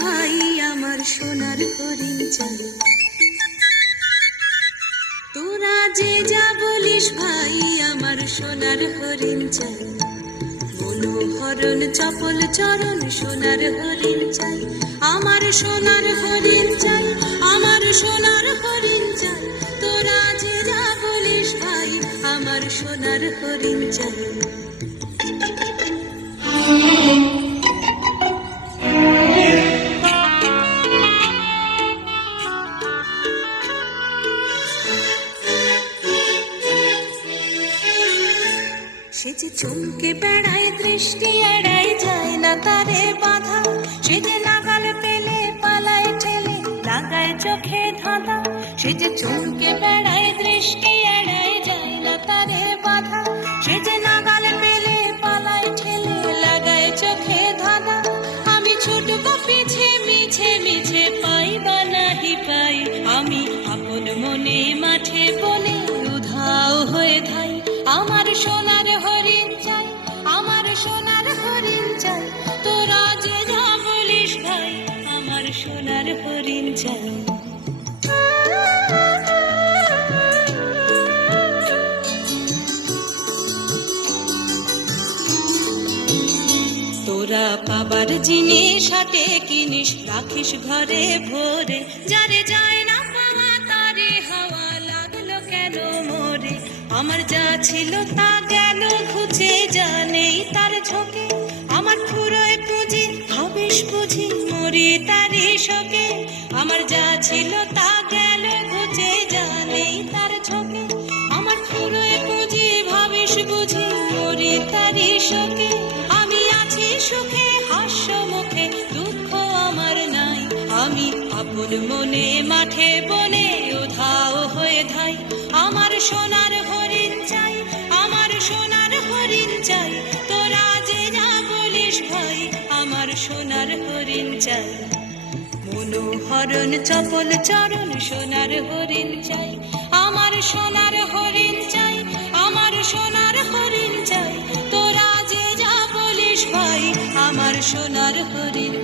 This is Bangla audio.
ভাই আমার সোনার হরিণ চাই। তোরা যে যা বলিস ভাই আমার সোনার হরিণ চাই। মনোহরণ চপল চরণ সোনার হরিণ চাই। আমার সোনার হরিণ চাই, আমার সোনার হরিণ চাই। তোরা যে যা বলিস ভাই আমার সোনার হরিণ চাই। সে যে চমকে বেড়ায় দৃষ্টি এড়াই যায় না তারে বাধা। সে যে নাগাল পেলে পালায় ঠেলে লাগায় চোখে ধাঁধা। সে যে চমকে বেড়ায় দৃষ্টি এড়াই যায় না তারে বাধা। সে যে নাগাল পেলে পালায় ঠেলে লাগায় চোখে ধাঁধা। আমি ছুটবো পিছে মিছে মিছে পাই বা নাহি পাই। আমি আপন মনে মাঠে বনে উধাও হয়ে ধাই। আমার সোনার হরিণ চাই, আমার সোনার হরিণ চাই। তোরা যে যা বলিস ভাই আমার সোনার হরিণ চাই। তোরা পাবার জিনিস হাটে কিনিস রাখিস ঘরে ভরে। যারে যায় না পাওয়া তারে হাওয়া লাগলো কেন মোরে। আমার যা ছিল তা গেল ঘুচে, যা নেই তার ঝোঁকে। আমার ফুরোয় পুঁজি হবেশ বুঝি মরি তারি শোকে। আমার যা ছিল তা গেল ঘুচে, যা নেই তার ঝোঁকে। আমার ফুরোয় পুঁজি ভাবেশ বুঝি মরি তারি শোকে। আমি আছি সুখে হাস্য মুখে, দুঃখ আমার নাই। আমি আপন মনে মাঠে বনে উধাও হয়ে ধাই। আমার সোনার হরিণ চাই, আমার সোনার হরিণ চাই। তোরা যে যা বলিস ভাই আমার সোনার হরিণ চাই। মনোহরণ চপল চরণ সোনার হরিণ চাই। আমার সোনার হরিণ চাই, আমার সোনার হরিণ চাই। তোরা যে যা বলিস ভাই আমার সোনার হরিণ